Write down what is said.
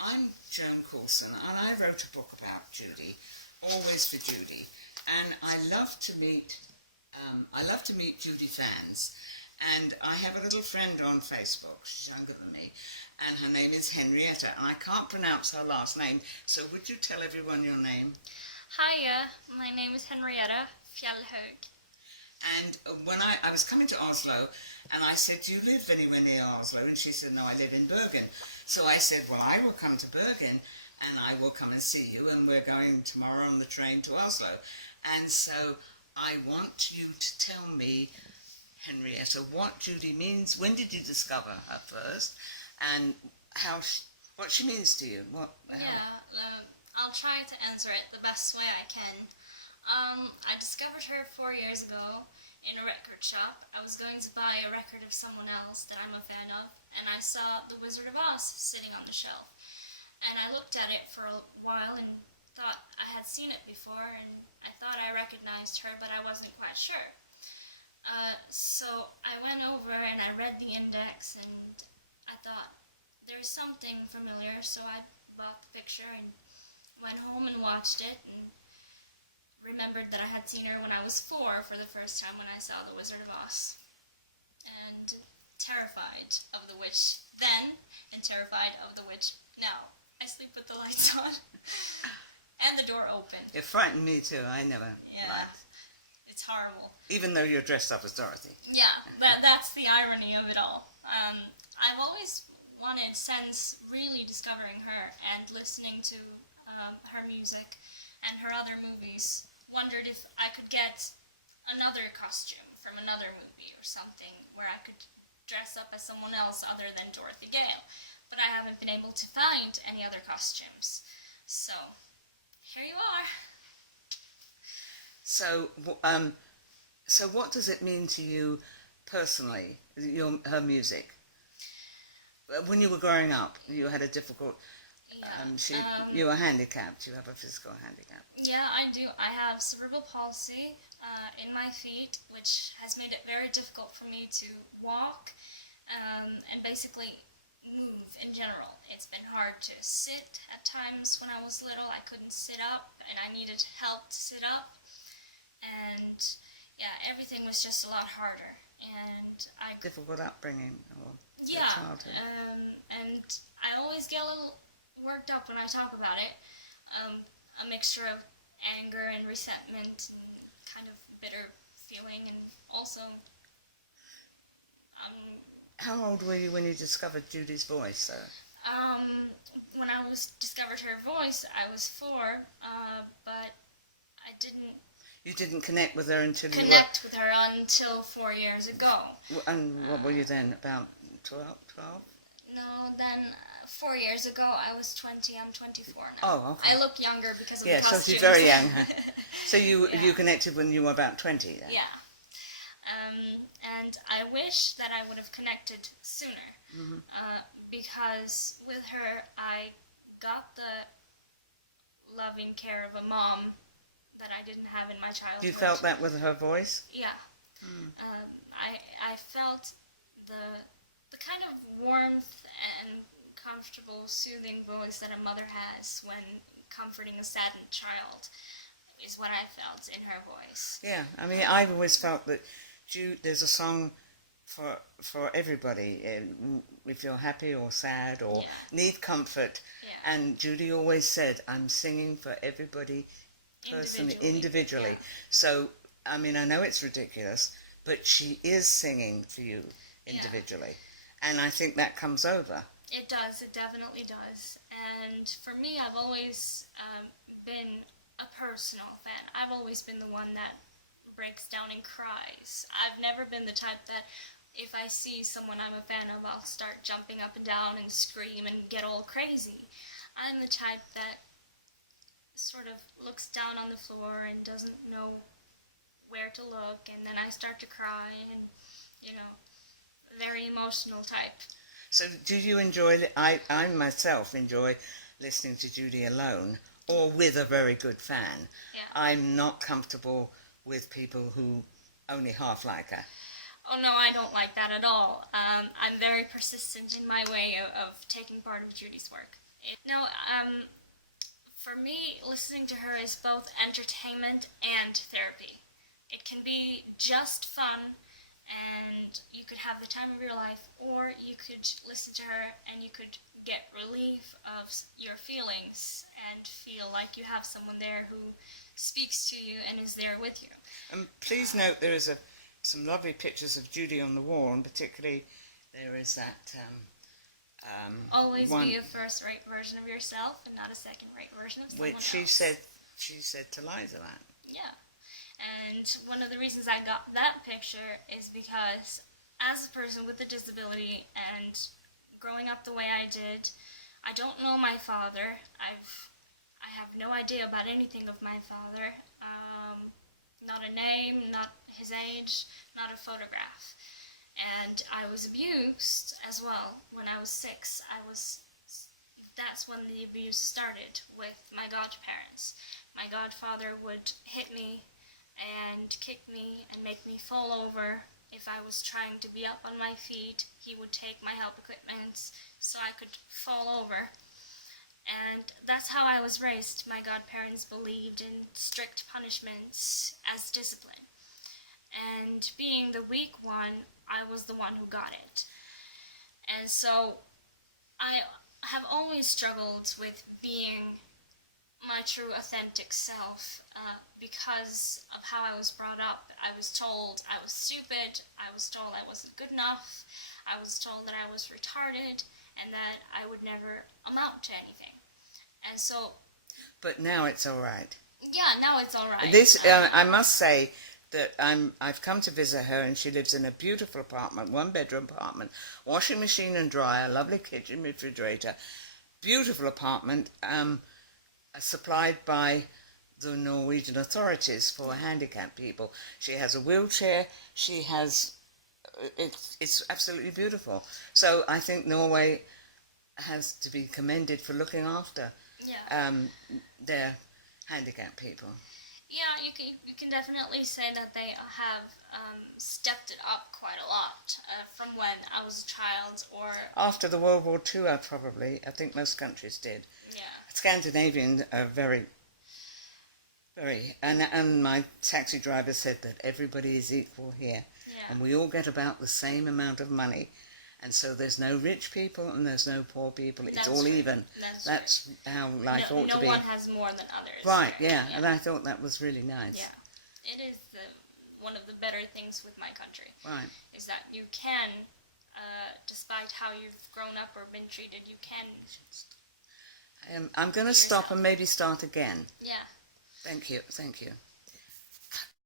I'm Joan Coulson, and I wrote a book about Judy, Always for Judy, and I love to meet Judy fans. And I have a little friend on Facebook, she's younger than me, and her name is Henriette, and I can't pronounce her last name, so would you tell everyone your name? Hiya, my name is Henriette Fjellhaug. And when I was coming to Oslo, and I said, do you live anywhere near Oslo? And she said, no, I live in Bergen. So I said, well, I will come to Bergen, and I will come and see you, and we're going tomorrow on the train to Oslo. And so I want you to tell me, Henriette, what Judy means. When did you discover her first, and what she means to you? I'll try to answer it the best way I can. I discovered her 4 years ago in a record shop. I was going to buy a record of someone else that I'm a fan of, and I saw The Wizard of Oz sitting on the shelf. And I looked at it for a while and thought I had seen it before, and I thought I recognized her, but I wasn't quite sure. So I went over and I read the index, and I thought, there's something familiar, so I bought the picture and went home and watched it, and remembered that I had seen her when I was 4 for the first time when I saw The Wizard of Oz. And terrified of the witch then, and terrified of the witch now. I sleep with the lights on, and the door open. It frightened me too, I never liked. It's horrible. Even though you're dressed up as Dorothy. Yeah, that's the irony of it all. I've always wanted, since really discovering her and listening to her music and her other movies, wondered if I could get another costume from another movie or something where I could dress up as someone else other than Dorothy Gale. But I haven't been able to find any other costumes. So, here you are. So what does it mean to you personally, her music? When you were growing up, you had a difficult... you were handicapped. You have a physical handicap. Yeah, I do. I have cerebral palsy in my feet, which has made it very difficult for me to walk and basically move in general. It's been hard to sit at times when I was little. I couldn't sit up, and I needed help to sit up. And yeah, everything was just a lot harder. And difficult upbringing or childhood. And I always get a little worked up when I talk about it. A mixture of anger and resentment and kind of bitter feeling, and also how old were you when you discovered Judy's voice? When I discovered her voice, I was 4, but I didn't... You didn't connect with her until Connect with her until 4 years ago. And what were you then, about 12? No, then 4 years ago I was 20, I'm 24 now. Oh, okay. I look younger because of the costumes. Yeah, so she's very young. So you connected when you were about 20 then? Yeah. And I wish that I would have connected sooner. Mm-hmm. Because with her I got the loving care of a mom that I didn't have in my childhood. You felt that with her voice? Yeah. Mm. I felt the kind of warmth and comfortable, soothing voice that a mother has when comforting a saddened child is what I felt in her voice. Yeah, I mean, I've always felt that there's a song for everybody, if you're happy or sad or need comfort. Yeah. And Judy always said, I'm singing for everybody personally, individually. Yeah. So, I mean, I know it's ridiculous, but she is singing for you individually. Yeah. And I think that comes over. It does, it definitely does. And for me, I've always been a personal fan. I've always been the one that breaks down and cries. I've never been the type that if I see someone I'm a fan of, I'll start jumping up and down and scream and get all crazy. I'm the type that sort of looks down on the floor and doesn't know where to look, and then I start to cry, and, very emotional type. So do you enjoy, I myself enjoy listening to Judy alone or with a very good fan. Yeah. I'm not comfortable with people who only half like her. Oh no, I don't like that at all. I'm very persistent in my way of taking part of Judy's work. For me, listening to her is both entertainment and therapy. It can be just fun, and you could have the time of your life, or you could listen to her and you could get relief of your feelings and feel like you have someone there who speaks to you and is there with you. And please note there is some lovely pictures of Judy on the wall, and particularly there is that Always one, be a first-rate version of yourself and not a second-rate version of someone which else. she said to Liza that. Yeah. And one of the reasons I got that picture is because as a person with a disability and growing up the way I did, I don't know my father. I have no idea about anything of my father. Not a name, not his age, not a photograph. And I was abused as well when I was 6. That's when the abuse started with my godparents. My godfather would hit me and kick me and make me fall over. If I was trying to be up on my feet, he would take my help equipment so I could fall over. And that's how I was raised. My godparents believed in strict punishments as discipline. And being the weak one, I was the one who got it. And so I have always struggled with being my true authentic self because of how I was brought up. I was told I was stupid, I was told I wasn't good enough, I was told that I was retarded and that I would never amount to anything. And so... But now it's all right. Yeah, now it's all right. This, I must say that I've come to visit her, and she lives in a beautiful apartment, 1-bedroom apartment, washing machine and dryer, lovely kitchen, refrigerator, beautiful apartment, supplied by the Norwegian authorities for handicapped people. She has a wheelchair. She has, it's absolutely beautiful. So I think Norway has to be commended for looking after their handicapped people. Yeah, you can definitely say that they have stepped it up quite a lot from when I was a child, or... After the World War II, I think most countries did. Yeah. Scandinavians are very, and my taxi driver said that everybody is equal here. Yeah. And we all get about the same amount of money. And so there's no rich people and there's no poor people. It's That's all true. even. That's how life ought to be. No one has more than others. Right, yeah. And I thought that was really nice. Yeah. It is one of the better things with my country. Right. Is that you can, despite how you've grown up or been treated, you can... I'm going to stop and maybe start again. Yeah. Thank you.